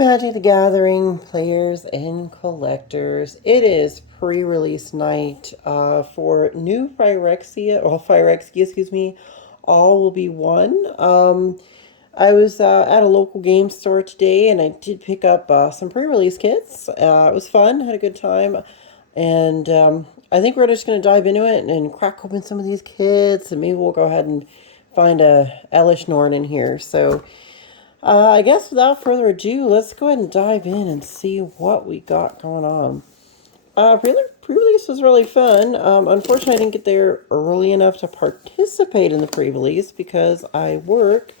Magic the Gathering players and collectors. It is pre-release night for new Phyrexia, excuse me. All will be one. I was at a local game store today and I did pick up some pre-release kits. It was fun, had a good time. And I think we're just going to dive into it and crack open some of these kits and maybe we'll go ahead and find a Elish Norn in here. So I guess without further ado, let's go ahead and dive in and see what we got going on. Pre-release was really fun. Unfortunately, I didn't get there early enough to participate in the pre-release because I work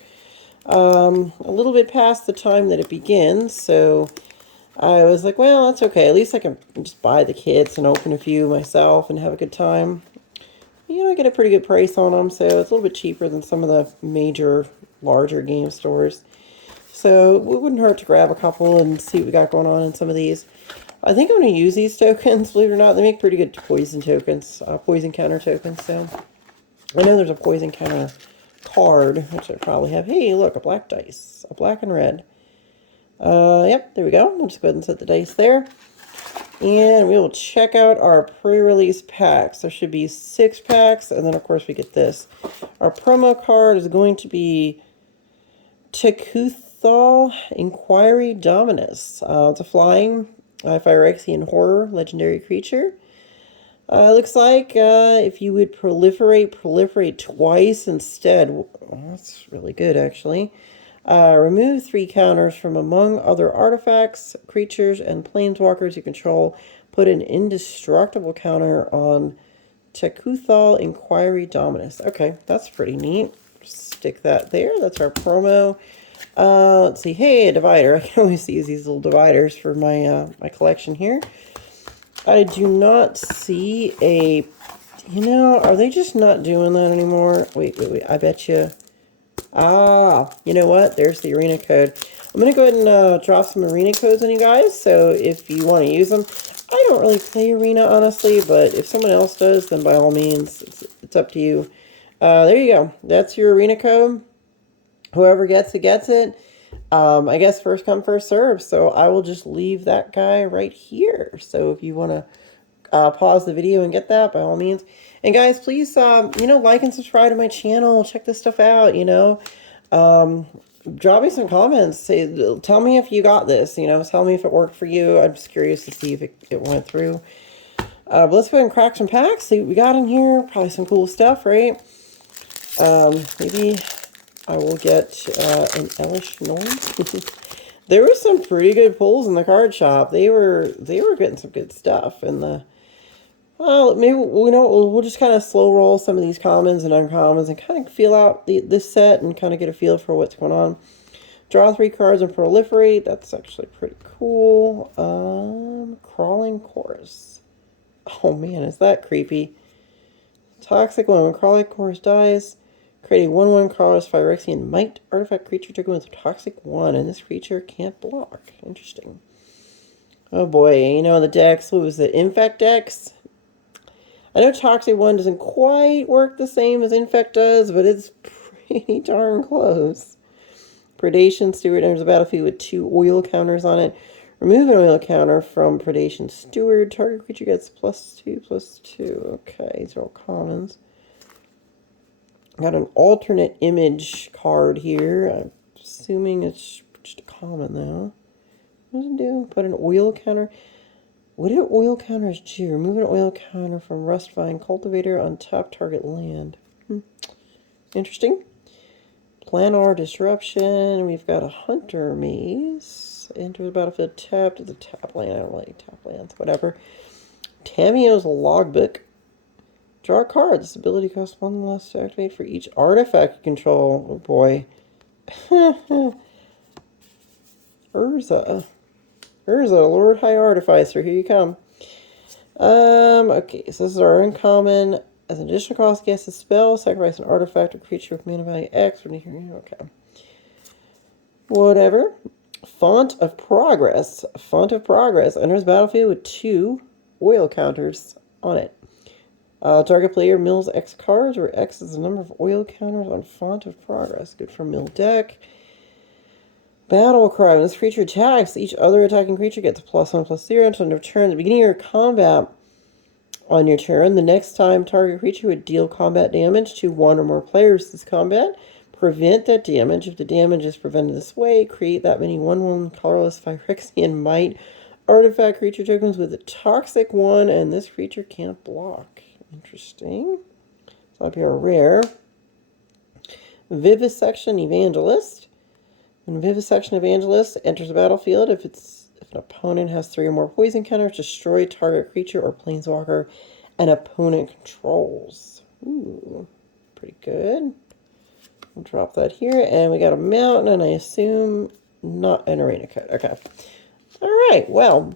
a little bit past the time that it begins. So I was like, well, that's okay. At least I can just buy the kits and open a few myself and have a good time. You know, I get a pretty good price on them, so it's a little bit cheaper than some of the major, larger game stores. So it wouldn't hurt to grab a couple and see what we got going on in some of these. I think I'm going to use these tokens, believe it or not. They make pretty good poison tokens, poison counter tokens. So I know there's a poison counter card, which I probably have. Hey, look, a black dice, a black and red. Yep, there we go. We'll just go ahead and set the dice there. And we will check out our pre-release packs. There should be 6 packs, and then of course we get this. Our promo card is going to be Tekuthal Inquiry Dominus. It's a flying Phyrexian horror legendary creature. Looks like if you would proliferate twice instead. Well, that's really good, actually. Remove 3 counters from among other artifacts, creatures, and planeswalkers you control. Put an indestructible counter on Tekuthal Inquiry Dominus. Okay, that's pretty neat. Stick that there. That's our promo. Let's see. Hey, a divider. I can always use these little dividers for my my collection here. I do not see a... You know, are they just not doing that anymore? Wait. I bet you... Ah, you know what? There's the arena code. I'm going to go ahead and drop some arena codes on you guys. So if you want to use them... I don't really play arena, honestly. But if someone else does, then by all means, it's up to you. There you go. That's your arena code. Whoever gets it, gets it. I guess first come, first serve. So I will just leave that guy right here. So if you want to pause the video and get that, by all means. And guys, please, you know, like and subscribe to my channel. Check this stuff out, you know. Drop me some comments. Say, tell me if you got this, you know. Tell me if it worked for you. I'm just curious to see if it went through. But let's go ahead and crack some packs. See what we got in here. Probably some cool stuff, right? Maybe I will get an Elish Norn. There were some pretty good pulls in the card shop. They were getting some good stuff. And well, maybe we'll just kind of slow roll some of these commons and uncommons and kind of feel out this set and kind of get a feel for what's going on. Draw 3 cards and proliferate. That's actually pretty cool. Crawling Chorus. Oh man, is that creepy? Toxic 1. When Crawling Chorus dies, create a 1/1 colorless Phyrexian Might artifact creature token with Toxic 1, and this creature can't block. Interesting. Oh boy, you know the decks, what was it, Infect decks? I know Toxic 1 doesn't quite work the same as Infect does, but it's pretty darn close. Predation Steward enters the battlefield with 2 oil counters on it. Remove an oil counter from Predation Steward. Target creature gets +2/+2. Okay, these are all commons. Got an alternate image card here. I'm assuming it's just a common, though. What does it do? Put an oil counter. What do oil counters do? Remove an oil counter from Rustvine Cultivator on top target land. Interesting. Planar Disruption. We've got a Hunter Maze. Enter the battlefield tapped. It's a tap land. I don't like tap lands. Whatever. Tamio's Logbook. Draw a card. This ability costs 1 less to activate for each artifact you control. Oh boy. Urza, Lord High Artificer. Here you come. Okay, so this is our uncommon. As an additional cost, cast a spell. Sacrifice an artifact or creature with mana value X. Okay. Whatever. Font of Progress. Font of Progress. Enters battlefield with 2 oil counters on it. Target player mills X cards, where X is the number of oil counters on Font of Progress. Good for mill deck. Battle cry. When this creature attacks, each other attacking creature gets a +1/+0 until end of turn. At the beginning of your combat on your turn, the next time target creature would deal combat damage to one or more players this combat. Prevent that damage. If the damage is prevented this way, create that many 1/1 colorless Phyrexian Might artifact creature tokens with a toxic one, and this creature can't block. Interesting. So that'd be a rare. Vivisection Evangelist. When Vivisection Evangelist enters the battlefield, if an opponent has 3 or more poison counters, destroy target creature or planeswalker an opponent controls. Ooh, pretty good. We'll drop that here, and we got a mountain, and I assume not an arena code. Okay. All right, well,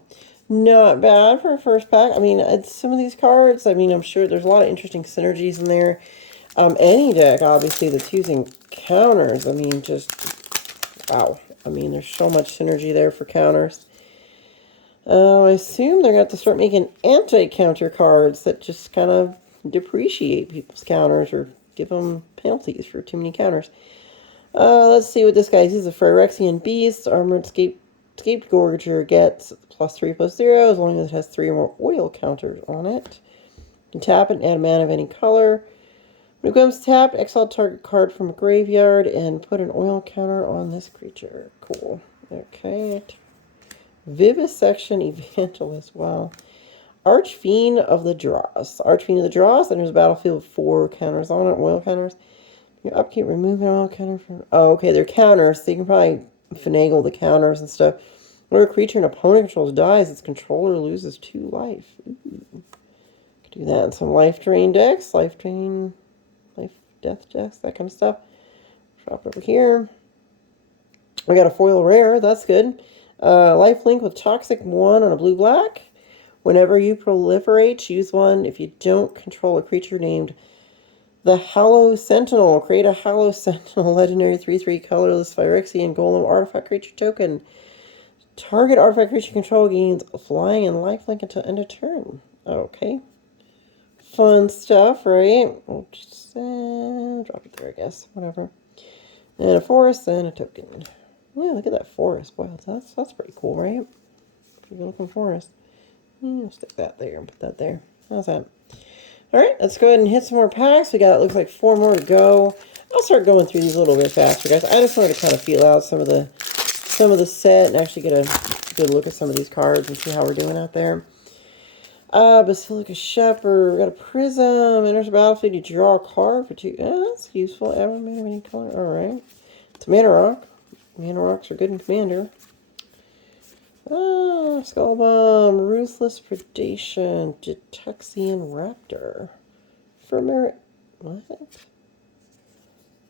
not bad for a first pack. I mean, some of these cards, I mean, I'm sure there's a lot of interesting synergies in there. Any deck, obviously, that's using counters, I mean, just, wow. I mean, there's so much synergy there for counters. I assume they're going to have to start making anti-counter cards that just kind of depreciate people's counters or give them penalties for too many counters. Let's see what this guy is. He's a Phyrexian Beast. Armored Scapegourger gets +3/+0 as long as it has 3 or more oil counters on it. You can tap it and add a mana of any color. When it comes tapped, exile target card from a graveyard and put an oil counter on this creature. Cool. Okay. Vivisection Evangelist. Wow. Archfiend of the Dross. Archfiend of the Dross enters the battlefield with 4 counters on it, oil counters. Your upkeep, remove an oil counter from... Oh, okay, they're counters, so you can probably finagle the counters and stuff. Whenever a creature an opponent controls dies, its controller loses 2 life. Ooh. Could do that in some life drain decks, life death decks, that kind of stuff. Drop it over here. We got a foil rare, that's good. Lifelink with Toxic 1 on a blue-black. Whenever you proliferate, choose one. If you don't control a creature named the Hallow Sentinel, create a Hallow Sentinel legendary 3/3 colorless Phyrexian Golem artifact creature token. Target artifact creature control gains flying and lifelink until end of turn. Okay. Fun stuff, right? We'll just drop it there, I guess. Whatever. And a forest and a token. Yeah, look at that forest. Wow, that's pretty cool, right? Pretty good looking forest. Yeah, stick that there and put that there. How's that? Alright, let's go ahead and hit some more packs. We got, it looks like 4 more to go. I'll start going through these a little bit faster, guys. I just wanted to kind of feel out some of the set and actually get a good look at some of these cards and see how we're doing out there. Basilica Shepherd. We got a Prism. Enters the battlefield. You draw a card for 2. That's useful. Ever made any color? Alright. It's a Mana Rock. Mana Rocks are good in Commander. Skull Bomb, Ruthless Predation, Detexian Raptor. For merit. What?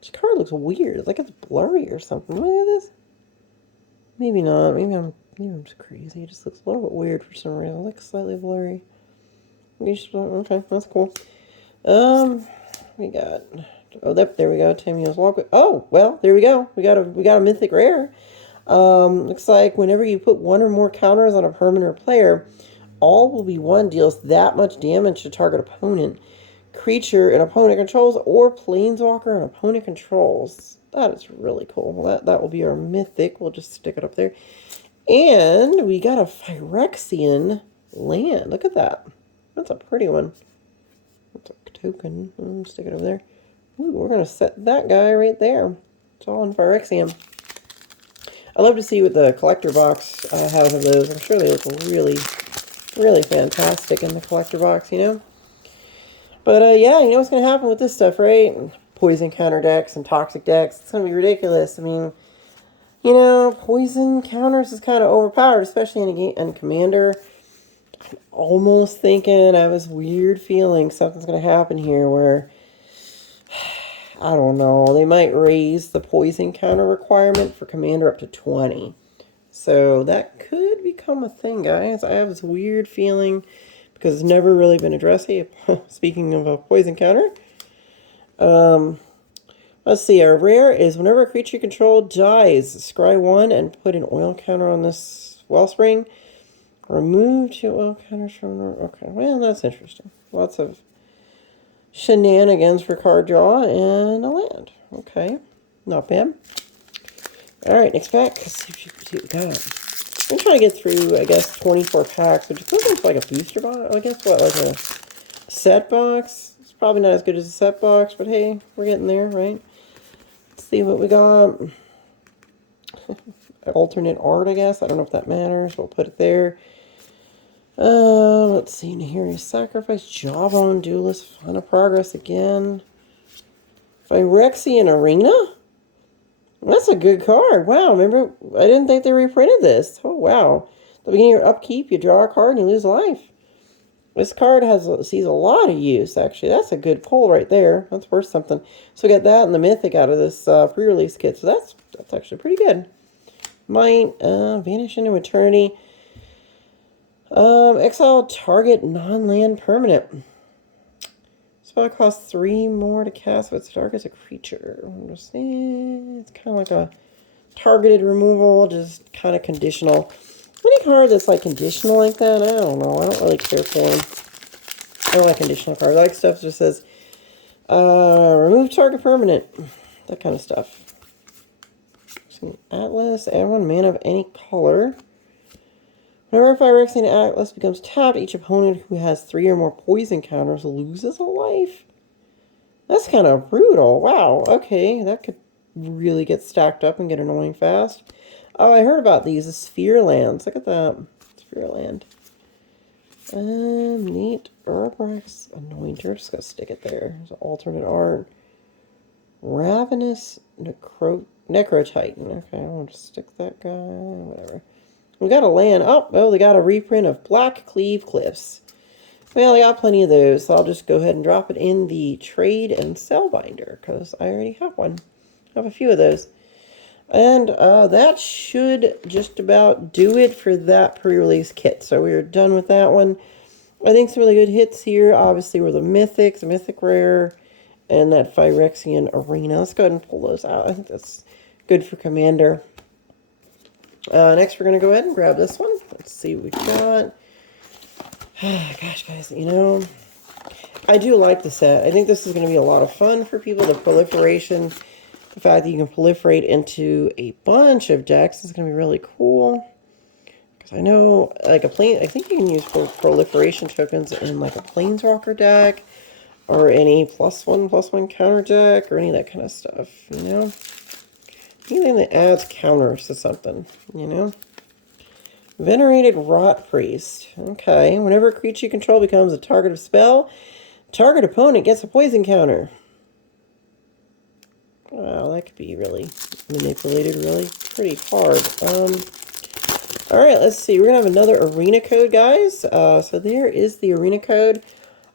This card looks weird. It's like it's blurry or something. Look at this. Maybe not. Maybe I'm just crazy. It just looks a little bit weird for some reason. It looks slightly blurry. Okay, that's cool. We got. Oh, there we go. Tammy's Walk. Oh, well, there we go. We got a mythic rare. Looks like whenever you put 1 or more counters on a permanent or player, all will be 1 deals that much damage to target opponent, creature an opponent controls, or planeswalker an opponent controls. That is really cool. Well, that will be our mythic. We'll just stick it up there. And we got a Phyrexian land. Look at that. That's a pretty one. That's a token. Stick it over there. Ooh, we're going to set that guy right there. It's all in Phyrexian. I love to see what the collector box has of those. I'm sure they look really, really fantastic in the collector box, you know? But, yeah, you know what's going to happen with this stuff, right? Poison counter decks and toxic decks. It's going to be ridiculous. I mean, you know, poison counters is kind of overpowered, especially in Commander. I'm almost thinking I have this weird feeling something's going to happen here where, I don't know, they might raise the poison counter requirement for Commander up to 20. So that could become a thing, guys. I have this weird feeling because it's never really been addressed. Hey, speaking of a poison counter, let's see. Our rare is whenever a creature you control dies, scry 1 and put an oil counter on this Wellspring. Remove 2 oil counters from... Okay, well, that's interesting. Lots of shenanigans for card draw and a land. Okay, not bad. Alright, next pack. Let's see what we got. I'm trying to get through, I guess, 24 packs, which equivalent to like a booster box. I guess what, like a set box? It's probably not as good as a set box, but hey, we're getting there, right? Let's see what we got. Alternate art, I guess. I don't know if that matters. We'll put it there. Let's see. Nahiri Sacrifice. Jawbone Duelist. Final Progress again. Phyrexia in Arena? That's a good card. Wow, remember, I didn't think they reprinted this. Oh, wow. At the beginning of your upkeep, you draw a card and you lose life. This card sees a lot of use, actually. That's a good pull right there. That's worth something. So we got that and the Mythic out of this pre-release kit. So that's actually pretty good. Might Vanish into Eternity. Exile target non-land permanent. Spell costs 3 more to cast if its target's a creature. It's kind of like a targeted removal, just kind of conditional. Any card that's like conditional like that, I don't know. I don't really care for them. I don't like conditional cards. I like stuff that just says remove target permanent. That kind of stuff. Some Atlas, add 1 mana of any color. Whenever Phyrexia Atlas becomes tapped, each opponent who has 3 or more poison counters loses a life. That's kind of brutal. Wow, okay, that could really get stacked up and get annoying fast. Oh, I heard about these, the Sphere Lands. Look at that. Sphere Land. Neat. Urbrax Anointer. Just gonna stick it there. There's an alternate art. Ravenous Necrotitan. Okay, I'll just stick that guy. Whatever. We got a land. Oh, they got a reprint of Black Cleave Cliffs. Well, I got plenty of those, so I'll just go ahead and drop it in the trade and sell binder, because I already have one. I have a few of those. And that should just about do it for that pre-release kit. So we're done with that one. I think some really good hits here, obviously, were the Mythics, the Mythic Rare, and that Phyrexian Arena. Let's go ahead and pull those out. I think that's good for Commander. Next, we're going to go ahead and grab this one. Let's see what we got. Gosh, guys, you know, I do like the set. I think this is going to be a lot of fun for people. The proliferation, the fact that you can proliferate into a bunch of decks is going to be really cool. Because I know, like, I think you can use proliferation tokens in, like, a Planeswalker deck, or any +1/+1 counter deck, or any of that kind of stuff, you know? Anything that adds counters to something, you know? Venerated Rot Priest. Okay. Whenever a creature you control becomes a target of spell, target opponent gets a poison counter. Wow, that could be really manipulated, really pretty hard. Alright, let's see. We're going to have another arena code, guys. So there is the arena code.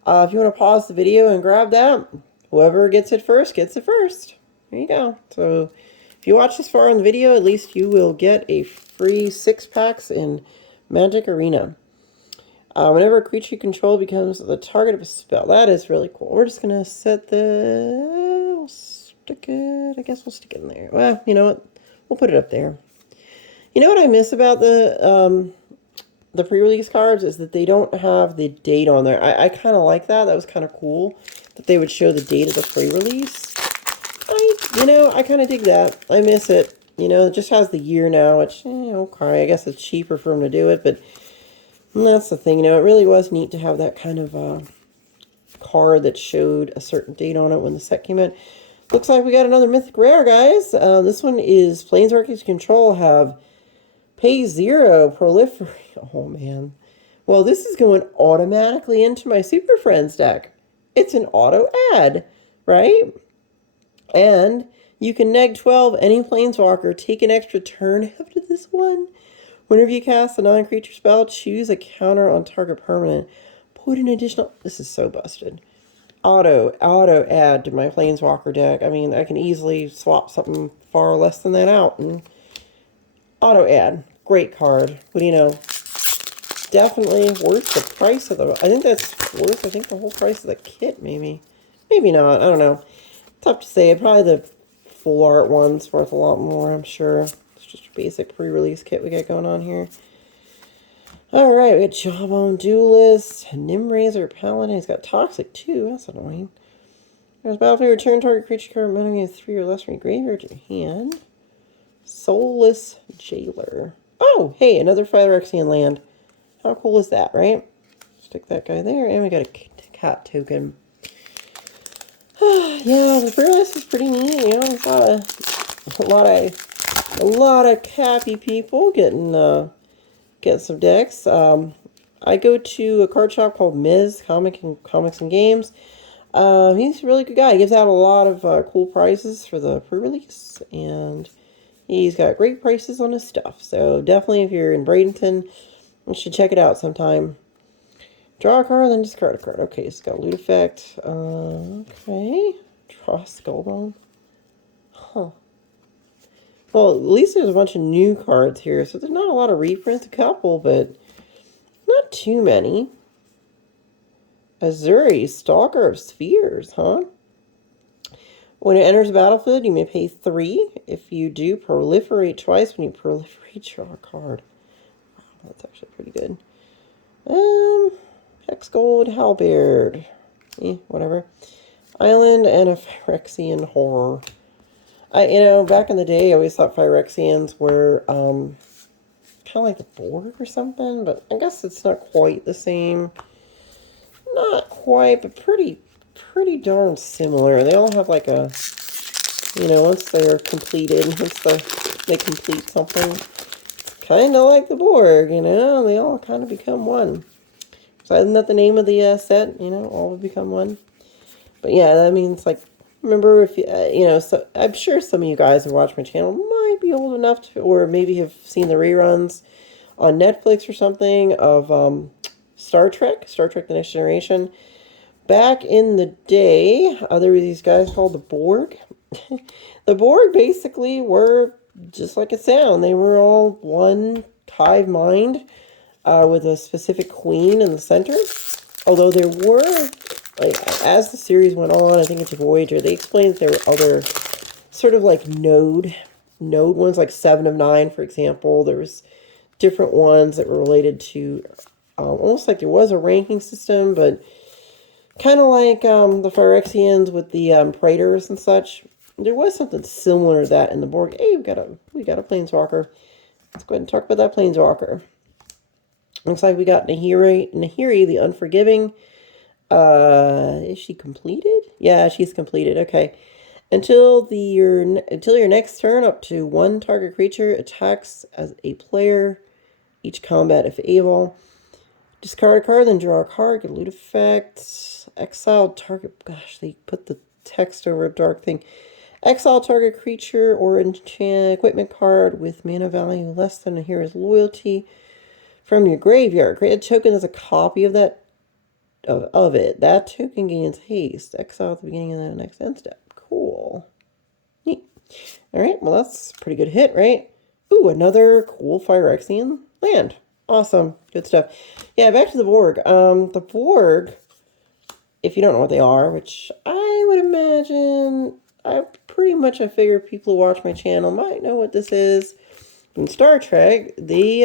If you want to pause the video and grab that, whoever gets it first, gets it first. There you go. So if you watch this far in the video, at least you will get a free 6 packs in Magic Arena. Whenever a creature you control becomes the target of a spell. That is really cool. We're just going to set the... We'll stick it... I guess we'll stick it in there. Well, you know what? We'll put it up there. You know what I miss about the pre-release cards is that they don't have the date on there. I kind of like that. That was kind of cool that they would show the date of the pre-release. I kind of dig that. I miss it. You know, it just has the year now, which, okay, I guess it's cheaper for them to do it, but that's the thing. You know, it really was neat to have that kind of card that showed a certain date on it when the set came out. Looks like we got another Mythic Rare, guys. This one is Planeswalkers Control have Pay 0, Proliferate. Oh, man. Well, this is going automatically into my Super Friends deck. It's an auto add, right? And you can neg 12 any Planeswalker, take an extra turn after this one. Whenever you cast a non-creature spell, choose a counter on target permanent. Put an additional... This is so busted. Auto add to my Planeswalker deck. I mean, I can easily swap something far less than that out. And auto add. Great card. What do you know? Definitely worth the price of the... I think that's worth, the whole price of the kit, maybe. Maybe not. I don't know. Tough to say. Probably the full art one's worth a lot more, I'm sure. It's just a basic pre-release kit we got going on here. Alright, we got Jawbone Duelist, Nimrazer Paladin. He's got Toxic too. That's annoying. There's battlefield, return target creature card, enemy has 3 or less from your graveyard to your hand. Soulless Jailer. Oh, hey, another Phyrexian land. How cool is that, right? Stick that guy there, and we got a cat token. Yeah, the first is pretty neat. You know, there's a lot of happy people getting some decks. I go to a card shop called Ms. Comics and Games. He's a really good guy. He gives out a lot of cool prizes for the pre-release, and he's got great prices on his stuff. So definitely, if you're in Bradenton, you should check it out sometime. Draw a card, then discard a card. Okay, it's got loot effect. Okay. Draw Skullbone. Huh. Well, at least there's a bunch of new cards here, so there's not a lot of reprints. A couple, but not too many. Azuri, Stalker of Spheres, huh? When it enters the battlefield, you may pay 3. If you do, proliferate twice. When you proliferate, draw a card. Wow, that's actually pretty good. Hex Gold, Halberd. Whatever. Island and a Phyrexian Horror. Back in the day, I always thought Phyrexians were, kind of like the Borg or something, but I guess it's not quite the same. Not quite, but pretty darn similar. They all have like a, once they're completed, they complete something, kind of like the Borg, they all kind of become one. So isn't that the name of the set, all would become one? But yeah, that means like, remember if, so I'm sure some of you guys who watch my channel might be old enough to, or maybe have seen the reruns on Netflix or something of Star Trek The Next Generation. Back in the day, there were these guys called the Borg. The Borg basically were just like it sounds. They were all one hive mind with a specific queen in the center. Although there were, like, as the series went on, I think it's Voyager, they explained that there were other sort of like node ones, like 7 of 9, for example. There was different ones that were related to, almost like there was a ranking system, but kind of like the Phyrexians with the Praetors and such. There was something similar to that in the Borg. Hey, we got a Planeswalker. Let's go ahead and talk about that Planeswalker. Looks like we got Nahiri, the Unforgiving. Is she completed? Yeah, she's completed. Okay. Until your next turn, up to 1 target creature attacks as a player. Each combat if able. Discard a card, then draw a card. Get loot effect. Exile target. Gosh, they put the text over a dark thing. Exile target creature or enchant equipment card with mana value less than a hero's loyalty from your graveyard. Create a token as a copy of that of it. That token gains haste. Exile at the beginning of the next end step. Cool. Neat. Alright, well that's a pretty good hit, right? Ooh, another cool Phyrexian land. Awesome. Good stuff. Yeah, back to the Borg. The Borg, if you don't know what they are, which I would imagine, I figure people who watch my channel might know what this is. In Star Trek, they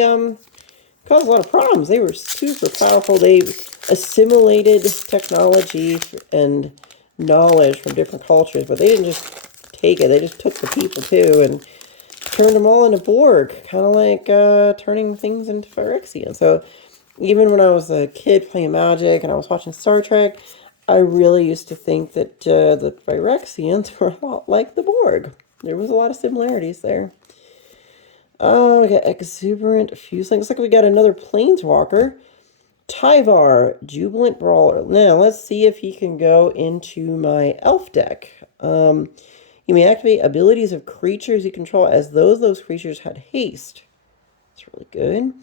caused a lot of problems. They were super powerful. They assimilated technology and knowledge from different cultures, but they didn't just take it. They just took the people too and turned them all into Borg, kind of like turning things into Phyrexia. So even when I was a kid playing Magic and I was watching Star Trek, I really used to think that the Phyrexians were a lot like the Borg. There was a lot of similarities there. Oh, we got Exuberant Fuseling. Looks like we got another Planeswalker. Tyvar, Jubilant Brawler. Now, let's see if he can go into my Elf deck. You may activate abilities of creatures you control as though those creatures had haste. That's really good.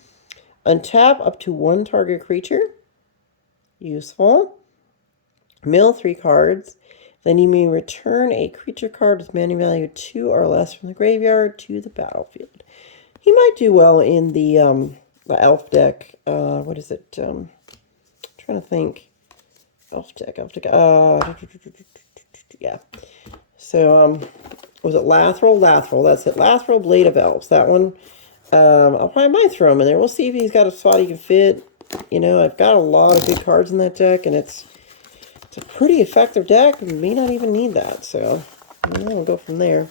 Untap up to 1 target creature. Useful. Mill 3 cards. Then you may return a creature card with mana value 2 or less from the graveyard to the battlefield. He might do well in the Elf deck. What is it? Trying to think. Elf deck. Yeah. So, was it Lathril? Lathril, that's it. Lathril, Blade of Elves. That one. I'll probably might throw him in there. We'll see if he's got a spot he can fit. I've got a lot of good cards in that deck, and it's a pretty effective deck. We may not even need that, so we'll go from there.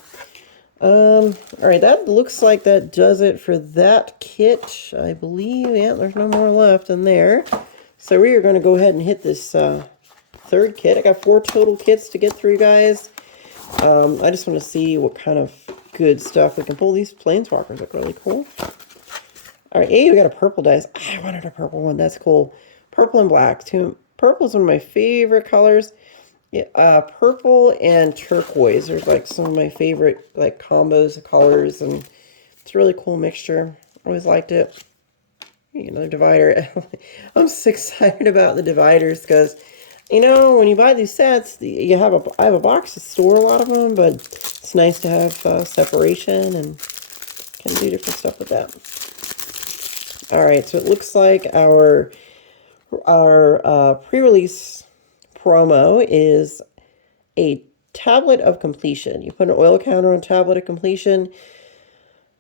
All right, that looks like that does it for that kit, I believe. Yeah, there's no more left in there. So we are going to go ahead and hit this third kit. I got 4 total kits to get through, guys. I just want to see what kind of good stuff we can pull. These planeswalkers look really cool. All right, hey, we got a purple dice. I wanted a purple one. That's cool. Purple and black. Purple is one of my favorite colors. Yeah, purple and turquoise are like some of my favorite like combos of colors, and it's a really cool mixture. Always liked it. Another divider. I'm so excited about the dividers because, you know, when you buy these sets, I have a box to store a lot of them, but it's nice to have separation and can do different stuff with that. All right, so it looks like our pre-release promo is a tablet of completion. You put an oil counter on tablet of completion.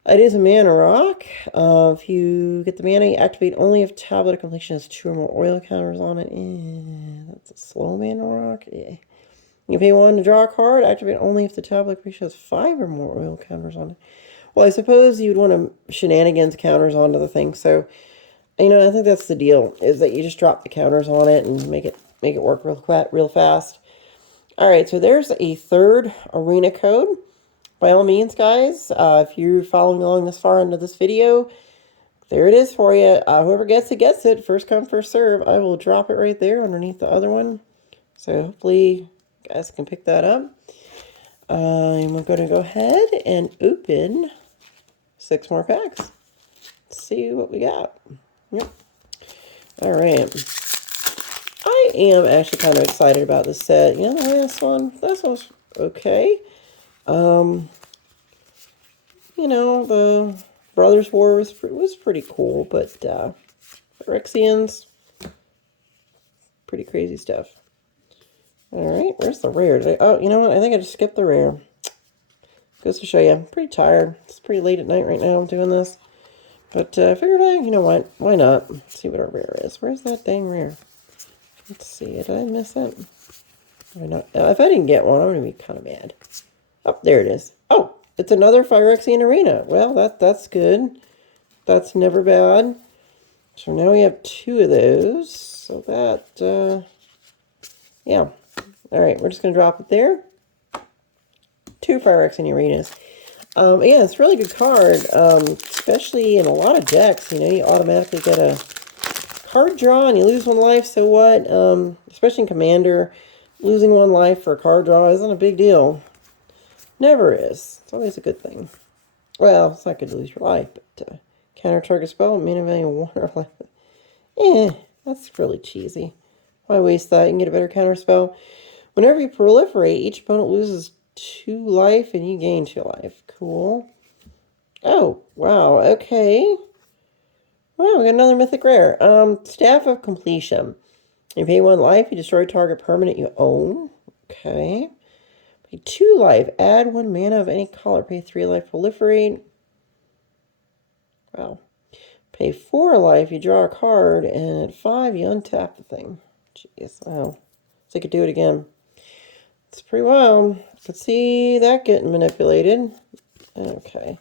It is a mana rock. If you get the mana, you activate only if tablet of completion has 2 or more oil counters on it. That's a slow mana rock. Yeah. You pay 1 to draw a card. Activate only if the tablet of completion has 5 or more oil counters on it. Well, I suppose you'd want to shenanigans counters onto the thing. So, you know, I think that's the deal, is that you just drop the counters on it and make it work real fast. All right, so there's a third arena code. By all means, guys, if you're following along this far into this video, there it is for you. Whoever gets it, gets it. First come, first serve. I will drop it right there underneath the other one. So hopefully you guys can pick that up. And we're going to go ahead and open 6 more packs. Let's see what we got. Yep. All right. I am actually kind of excited about this set. You know, the last one was okay. You know, the Brothers War was pretty cool, but Phyrexians, pretty crazy stuff. All right, where's the rare? Oh, you know what? I think I just skipped the rare. Goes to show you, I'm pretty tired. It's pretty late at night right now. I'm doing this, but I figured, you know what? Why not? Let's see what our rare is. Where's that dang rare? Let's see. Did I miss it? Why not? If I didn't get one, I'm gonna be kind of mad. Oh, there it is. Oh, it's another Phyrexian Arena. Well, that's good. That's never bad. So now we have 2 of those. So that, yeah. All right, we're just going to drop it there. 2 Phyrexian Arenas. Yeah, it's a really good card, especially in a lot of decks. You know, you automatically get a card draw and you lose 1 life, so what? Especially in Commander, losing 1 life for a card draw isn't a big deal. Never is. It's always a good thing. Well, it's not good to lose your life, but counter target spell, mana value 1 or less. That's really cheesy. Why waste that? You can get a better counter spell. Whenever you proliferate, each opponent loses 2 life and you gain 2 life. Cool. Oh, wow. Okay. Wow, we got another mythic rare. Staff of Completion. You pay 1 life, you destroy target permanent you own. Okay. Pay 2 life. Add 1 mana of any color. Pay 3 life, proliferate. Wow. Pay 4 life, you draw a card, and at 5, you untap the thing. Jeez, wow. So you could do it again. It's pretty wild. Could see that getting manipulated. Okay.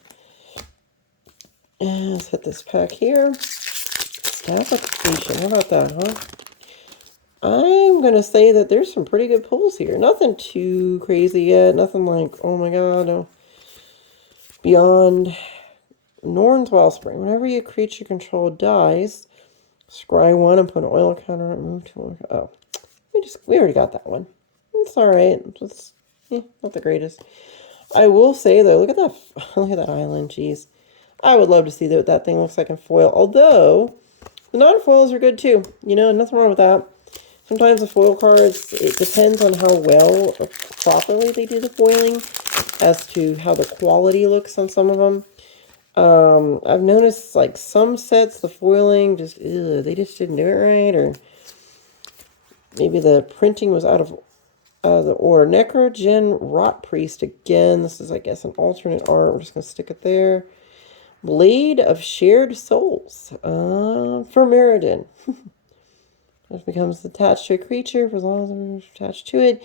And let's hit this pack here. Staff of Completion. How about that, huh? I'm going to say that there's some pretty good pulls here. Nothing too crazy yet. Nothing like, oh my god, no. Beyond Norn's Wellspring. Whenever your creature control dies, scry 1 and put an oil counter on it. Move to 1. Oh. We already got that one. It's alright. It's not the greatest. I will say though, look at that island, jeez. I would love to see what that thing looks like in foil. Although, the non-foils are good too. You know, nothing wrong with that. Sometimes the foil cards, it depends on how well or properly they do the foiling as to how the quality looks on some of them. I've noticed like some sets, the foiling just, they just didn't do it right, or maybe the printing was out of the order. Necrogen Rot Priest again. This is, I guess, an alternate art. We're just going to stick it there. Blade of Shared Souls. For Meriden. It becomes attached to a creature for as long as it's attached to it.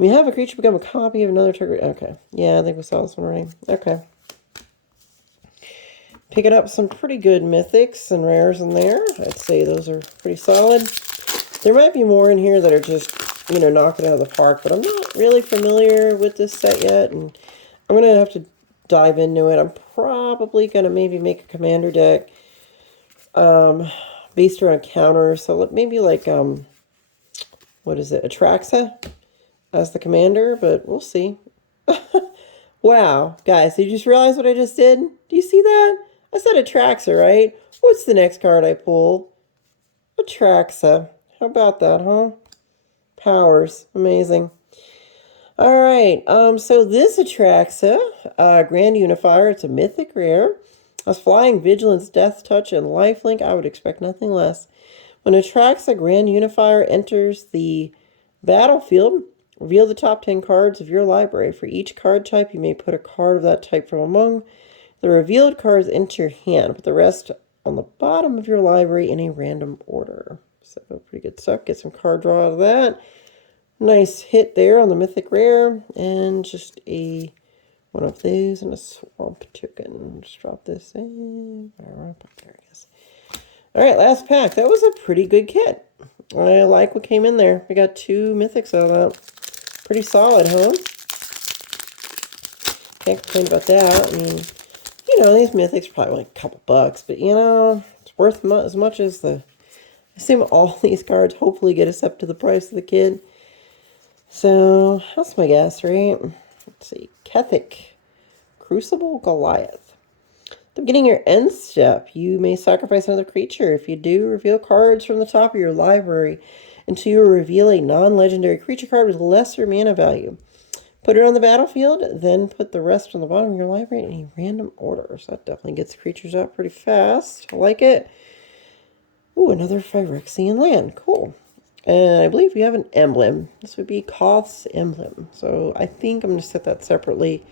We have a creature become a copy of another target. Okay. Yeah, I think we saw this one already. Okay. Picking up some pretty good mythics and rares in there. I'd say those are pretty solid. There might be more in here that are just, you know, knocking out of the park, but I'm not really familiar with this set yet, and I'm going to have to dive into it. I'm probably going to maybe make a commander deck based around counters. So maybe like, what is it, Atraxa as the commander, but we'll see. Wow, guys, did you just realize what I just did? Do you see that? I said Atraxa, right? What's the next card I pull? Atraxa. How about that, huh? Powers. Amazing. All right, so this Atraxa, Grand Unifier, it's a mythic rare. Has Flying, Vigilance, Death Touch, and Lifelink. I would expect nothing less. When Atraxa Grand Unifier enters the battlefield, reveal the top 10 cards of your library. For each card type, you may put a card of that type from among the revealed cards into your hand. Put the rest on the bottom of your library in a random order. So pretty good stuff. Get some card draw out of that. Nice hit there on the Mythic Rare. And just one of those and a Swamp Token. Just drop this in. There it is. Alright, last pack. That was a pretty good kit. I like what came in there. We got 2 Mythics out of that. Pretty solid, huh? Can't complain about that. I mean, you know, these Mythics are probably like a couple bucks, but you know, it's worth as much as I assume all these cards hopefully get us up to the price of the kit. So, that's my guess, right? Let's see. Kethic. Crucible Goliath. At the beginning of your end step, you may sacrifice another creature. If you do, reveal cards from the top of your library until you reveal a non-legendary creature card with lesser mana value. Put it on the battlefield, then put the rest on the bottom of your library in a random order. So that definitely gets creatures out pretty fast. I like it. Ooh, another Phyrexian land. Cool. And I believe we have an emblem. This would be Koth's emblem. So I think I'm going to set that separately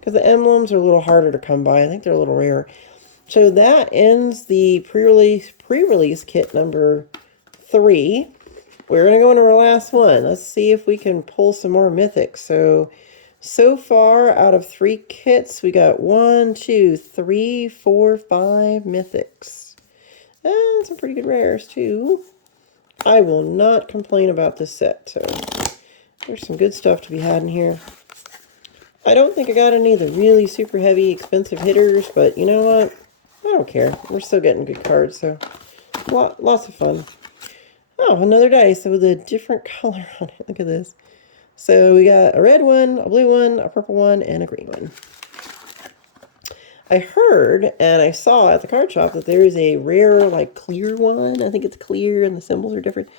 because the emblems are a little harder to come by. I think they're a little rare. So that ends the pre-release kit number 3. We're going to go into our last one. Let's see if we can pull some more mythics. So far, out of 3 kits, we got 1, 2, 3, 4, 5 mythics. And some pretty good rares, too. I will not complain about this set. So there's some good stuff to be had in here. I don't think I got any of the really super heavy, expensive hitters, but you know what? I don't care. We're still getting good cards, so lots of fun. Oh, another dice with a different color on it. Look at this. So we got a red one, a blue one, a purple one, and a green one. I heard and I saw at the card shop that there is a rare, like, clear one. I think it's clear and the symbols are different.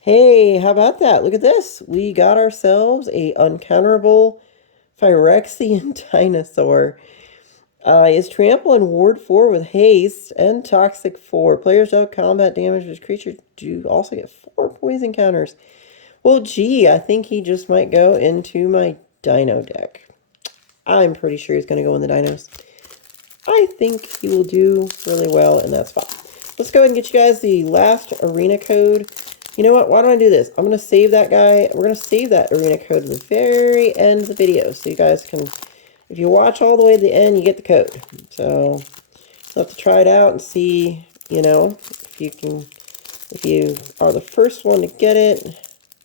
Hey, how about that? Look at this. We got ourselves a uncounterable Phyrexian dinosaur. Is trample and ward 4 with haste and toxic 4. Players dealt combat damage to this creature do also get 4 poison counters. Well, gee, I think he just might go into my dino deck. I'm pretty sure he's going to go in the dinos. I think he will do really well in that spot. Let's go ahead and get you guys the last arena code. You know what? Why don't I do this? I'm going to save that guy. We're going to save that arena code at the very end of the video. So you guys can, if you watch all the way to the end, you get the code. So you'll have to try it out and see, you know, if you are the first one to get it.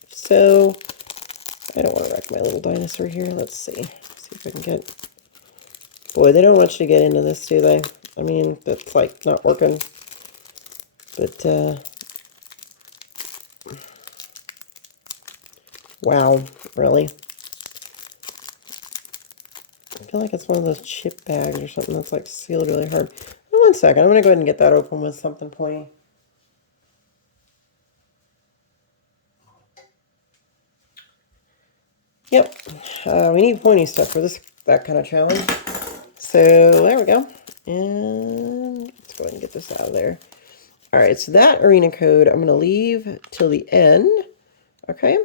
So I don't want to wreck my little dinosaur here. Let's see. See if I can get... Boy, they don't want you to get into this, do they? I mean, that's like not working. But, wow, really? I feel like it's one of those chip bags or something that's like sealed really hard. One second, I'm going to go ahead and get that open with something pointy. Yep, we need pointy stuff for that kind of challenge. So there we go. And let's go ahead and get this out of there. All right, so that arena code I'm going to leave till the end. Okay.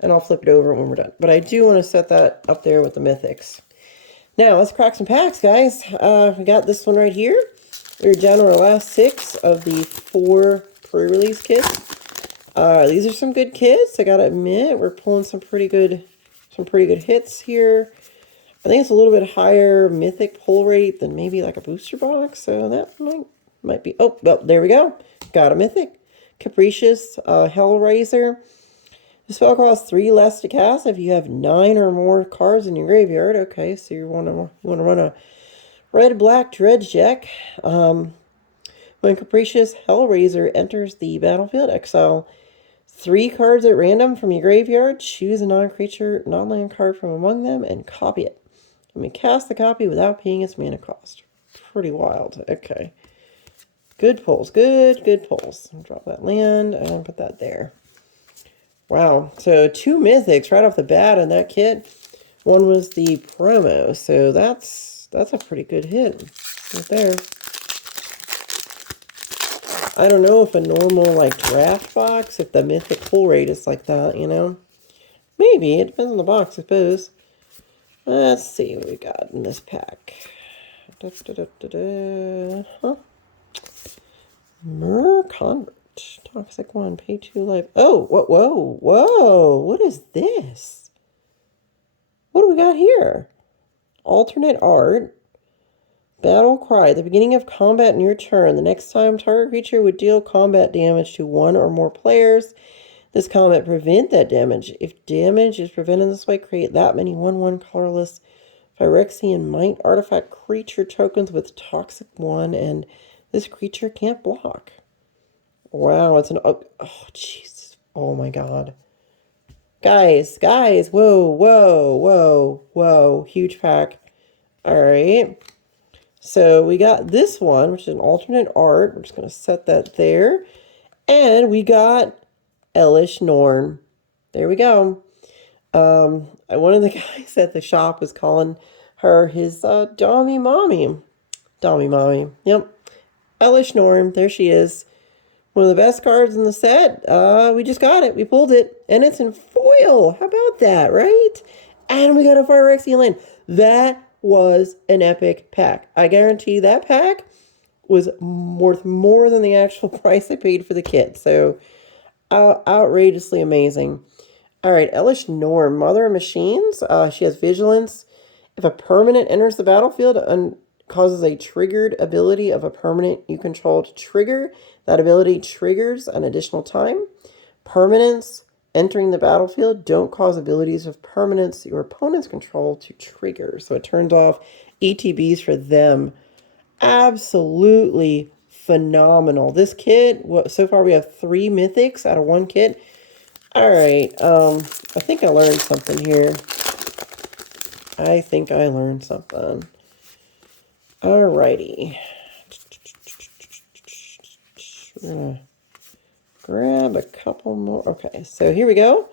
And I'll flip it over when we're done. But I do want to set that up there with the mythics. Now, let's crack some packs, guys. We got this one right here. We're down to our last 6 of the 4 pre-release kits. These are some good kits. I gotta admit, we're pulling some pretty good hits here. I think it's a little bit higher mythic pull rate than maybe like a booster box, so that might be. Oh, well, there we go. Got a mythic. Capricious Hellraiser. The spell costs 3 less to cast if you have 9 or more cards in your graveyard. Okay, so you want to run a red-black dredge deck. When Capricious Hellraiser enters the battlefield, exile 3 cards at random from your graveyard. Choose a non-creature, non-land card from among them, and copy it. Let me cast the copy without paying its mana cost. Pretty wild. Okay. Good pulls. Good pulls. I'll drop that land and put that there. Wow. So 2 mythics right off the bat in that kit. One was the promo. So that's a pretty good hit right there. I don't know if a normal like draft box, if the mythic pull rate is like that, you know. Maybe. It depends on the box, I suppose. Let's see what we got in this pack. Huh? Convert. Toxic 1. Pay 2 life. Oh, whoa. What is this? What do we got here? Alternate art. Battle Cry. At the beginning of combat in your turn, the next time target creature would deal combat damage to 1 or more players, this combat prevent that damage. If damage is prevented this way, create that many 1/1 colorless Phyrexian Might artifact creature tokens with Toxic 1, and this creature can't block. Wow, it's an... Oh, jeez. Oh, my God. Guys. Whoa. Huge pack. All right. So we got this one, which is an alternate art. We're just going to set that there. And we got Elish Norn. There we go. One of the guys at the shop was calling her his Dommy Mommy. Yep. Elish Norn. There she is. One of the best cards in the set. We just got it. We pulled it. And it's in foil. How about that, right? And we got a Phyrexia land. That was an epic pack. I guarantee that pack was worth more than the actual price I paid for the kit. So, outrageously amazing. All right, Elish Norn, Mother of Machines. She has Vigilance. If a permanent enters the battlefield and causes a triggered ability of a permanent you control to trigger, that ability triggers an additional time. Permanents entering the battlefield don't cause abilities of permanents your opponents control to trigger. So it turns off ETBs for them. Absolutely phenomenal. This kit, so far we have 3 mythics out of 1 kit. All right, I think I learned something here. All righty. We're gonna grab a couple more. Okay, so here we go.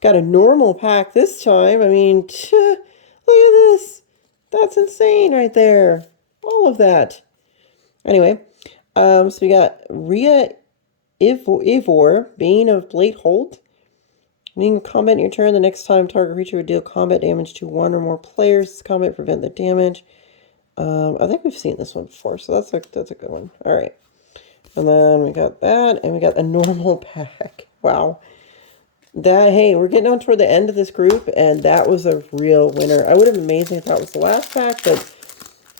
Got a normal pack this time. I mean, look at this. That's insane right there. All of that. Anyway, so we got Rhea Ivor, Bane of Bladehold. Being combat in your turn, the next time target creature would deal combat damage to 1 or more players. This combat prevent the damage. I think we've seen this one before, so that's a good one. All right. And then we got that, and we got a normal pack. Wow. Hey, we're getting on toward the end of this group, and that was a real winner. I would have been amazing if that was the last pack, but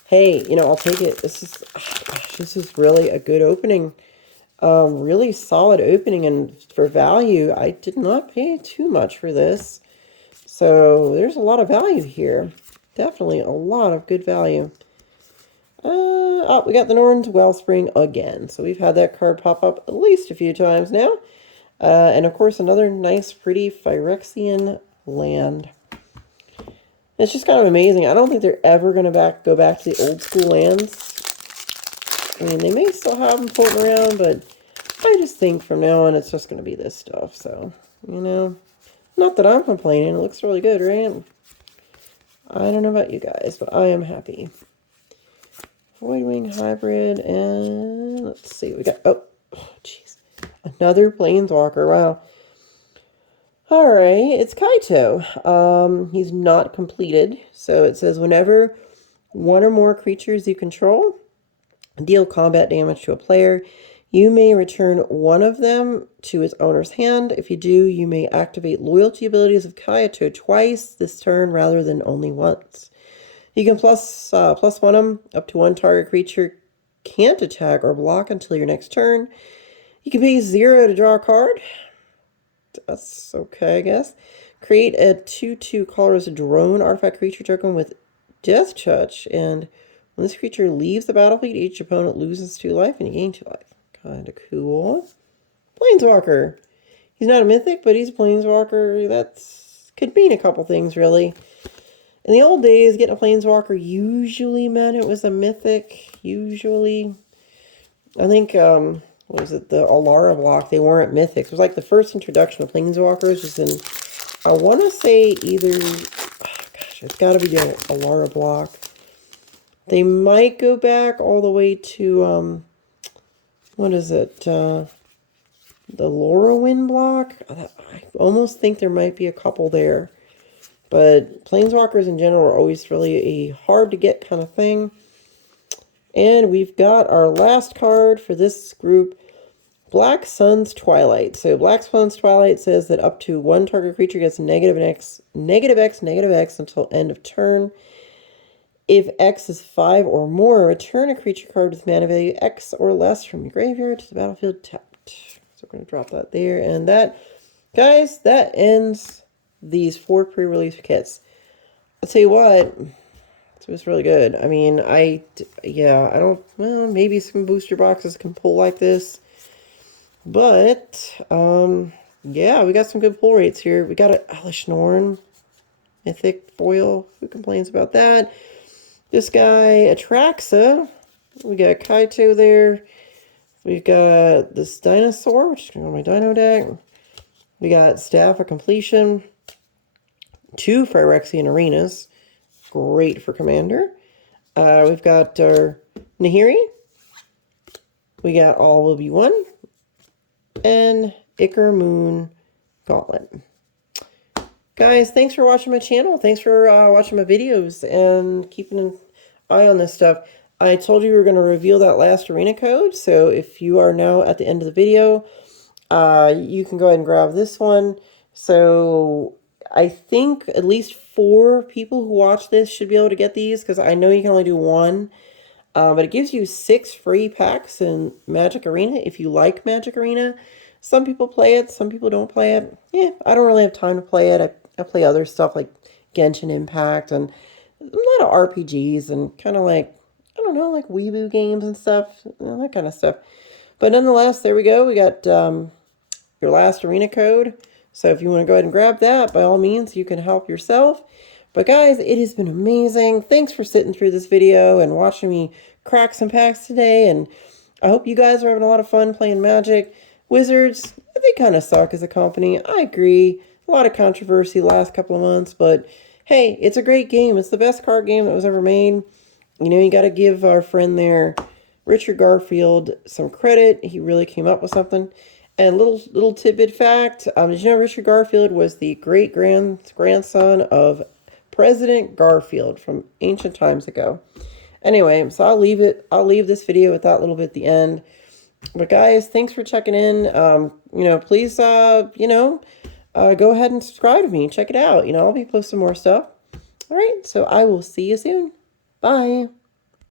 hey, you know, I'll take it. This is really a good opening. Really solid opening, and for value, I did not pay too much for this. So there's a lot of value here. Definitely a lot of good value. We got the Norn's Wellspring again. So we've had that card pop up at least a few times now. And of course, another nice, pretty Phyrexian land. It's just kind of amazing. I don't think they're ever going to go back to the old school lands. I mean, they may still have them floating around, but I just think from now on it's just going to be this stuff. So, you know, not that I'm complaining. It looks really good, right? I don't know about you guys, but I am happy. Voidwing Hybrid, and let's see, we got, oh, jeez, another Planeswalker, wow. All right, it's Kaito. He's not completed, so it says whenever 1 or more creatures you control deal combat damage to a player, You may return one of them to its owner's hand. If you do, you may activate loyalty abilities of Kayato twice this turn rather than only once. You can plus one them up to one target creature can't attack or block until your next turn. You can pay 0 to draw a card. That's okay, I guess. Create a 2/2 colorless drone artifact creature token with Death Touch, and when this creature leaves the battlefield, each opponent loses 2 life and you gain 2 life. Kinda cool. Planeswalker. He's not a mythic, but he's a planeswalker. That's could mean a couple things, really. In the old days, getting a planeswalker usually meant it was a mythic. Usually. I think, what was it, the Alara block, they weren't mythics. It was like the first introduction of planeswalkers was in, I want to say either, oh gosh, it's got to be the Alara block. They might go back all the way to, what is it, the Lorwyn block? I almost think there might be a couple there. But planeswalkers in general are always really a hard to get kind of thing. And we've got our last card for this group, Black Sun's Twilight. So Black Sun's Twilight says that up to one target creature gets -X until end of turn. If X is 5 or more, return a creature card with mana value X or less from your graveyard to the battlefield tapped. So we're going to drop that there. And that, guys, that ends these 4 pre-release kits. I'll tell you what, it was really good. I mean, well, maybe some booster boxes can pull like this. But, yeah, we got some good pull rates here. We got an Alish Norn, mythic foil. Who complains about that? This guy, Atraxa. We got Kaito there. We've got this dinosaur, which is going to go on my dino deck. We got Staff of Completion. 2 Phyrexian Arenas. Great for Commander. We've got our Nahiri. We got All Will Be One. And Icar Moon Gauntlet. Guys, thanks for watching my channel. Thanks for watching my videos and keeping an eye on this stuff. I told you we were going to reveal that last arena code, so if you are now at the end of the video, you can go ahead and grab this one. So I think at least 4 people who watch this should be able to get these, because I know you can only do 1. But it gives you 6 free packs in Magic Arena if you like Magic Arena. Some people play it, some people don't play it. Yeah, I don't really have time to play it. I play other stuff like Genshin Impact and a lot of RPGs and kind of like, I don't know, like Weeboo games and stuff, that kind of stuff. But nonetheless, there we go. We got your last arena code. So if you want to go ahead and grab that, by all means, you can help yourself. But guys, it has been amazing. Thanks for sitting through this video and watching me crack some packs today. And I hope you guys are having a lot of fun playing Magic. Wizards, they kind of suck as a company. I agree. A lot of controversy the last couple of months. But hey, it's a great game. It's the best card game that was ever made. You know, you got to give our friend there, Richard Garfield, some credit. He really came up with something. And little tidbit fact, did you know Richard Garfield was the great-grandson of President Garfield from ancient times ago? Anyway, so I'll leave this video with that little bit at the end. But guys, thanks for checking in. You know, please, go ahead and subscribe to me. Check it out. You know, I'll be posting more stuff. All right, so I will see you soon. Bye.